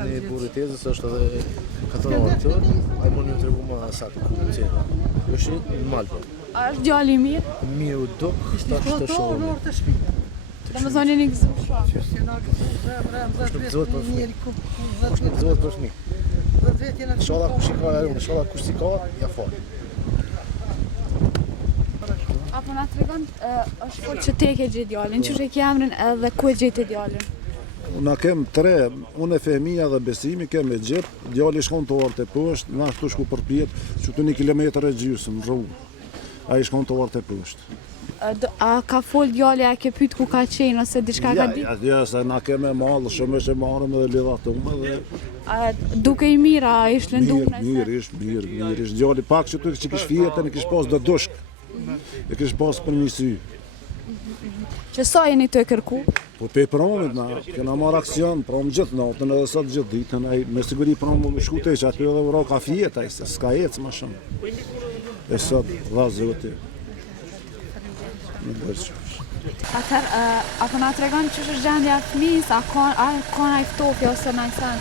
Një burri tezës është edhe 4 orë të, ai mund një të regu ma sakë ku të cena. Është në Malpo. A është djali i mirë? Mirë u dok, tash të shohë. Do më thonë një gëzu shumë. Është gëzohet për fëmi. Është gëzohet për fëmi. Inshallah kush i ka ajo, inshallah kush i ka, ja falë. Apo na tregon, është folë që te ke gjetë djalin, që ke emrin edhe ku e gjetë djalin? Na kem 3, unë e Fehmia dhe Besimi kem e gjithë, djali shkon të orë të poshtë, na ashtu shku për pjetë, që të 1 kilometër e gjysmë në rrugë. A i shkon të orë të poshtë. A ka folë djali, a ke pyet ku ka qenë, ose diçka ka ditë? Ja, se na kem e malë, shumë e marëm edhe lidhatume dhe... Duke i mirë, a ishtë lëndume? Mirë, ishtë djali pak që të kish fjetën, e kish pas dhe dushk, e kish pas për një sy. Që sa jeni të e kërku? Po pe pronit na, kena marrë aksion, prom gjithë natën edhe sot gjithë ditën, me siguri prom më shku të që aty edhe vëra ka fjetë, se s'ka ecë ma shumë. E sot, dha zoti. Në bërqë. Atër, apo na tregon që është gjendja fëmijës, a ka na iftofja ose na i sen?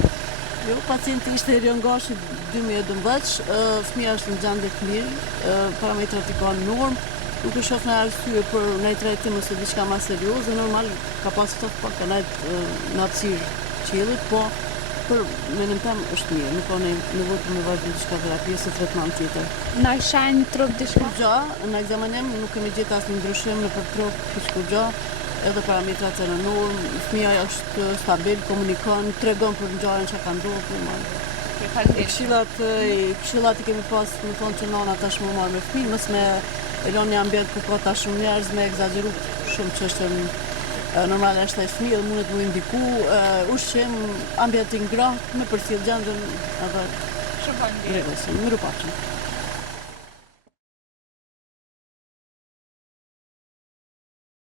Jo, pacienti ishte riongashi 2012, fëmija është në gjendje të mirë, parametrat i ka në normë, nuk e shoh në arsye për në trajtim ose diçka më serioze, normal ka pas këto pak në natyrë qiellit, po për menim tam është mirë, nuk ka nevojë për me vazhdim diçka terapie ose trajtament tjetër. Na shajnë trup diçka? Gja, në ekzamenim nuk kemi gjetur asnjë ndryshim në për trup, hiç gja, edhe parametrat janë në normë, fëmia është stabil, komunikon, tregon për ngjarjen që ka ndodhur normal. Këshillat i kemi pas, më thonë që nana tash më marrë me fëmijë, mos me e loni ambient ku ka tash shumë njerëz me egzageru shumë çështën normal është ai fëmijë dhe mundet mu indiku ushqim, ambient i ngrohtë, me përcjell gjendën edhe Shumë faleminderit. Mirupafshim.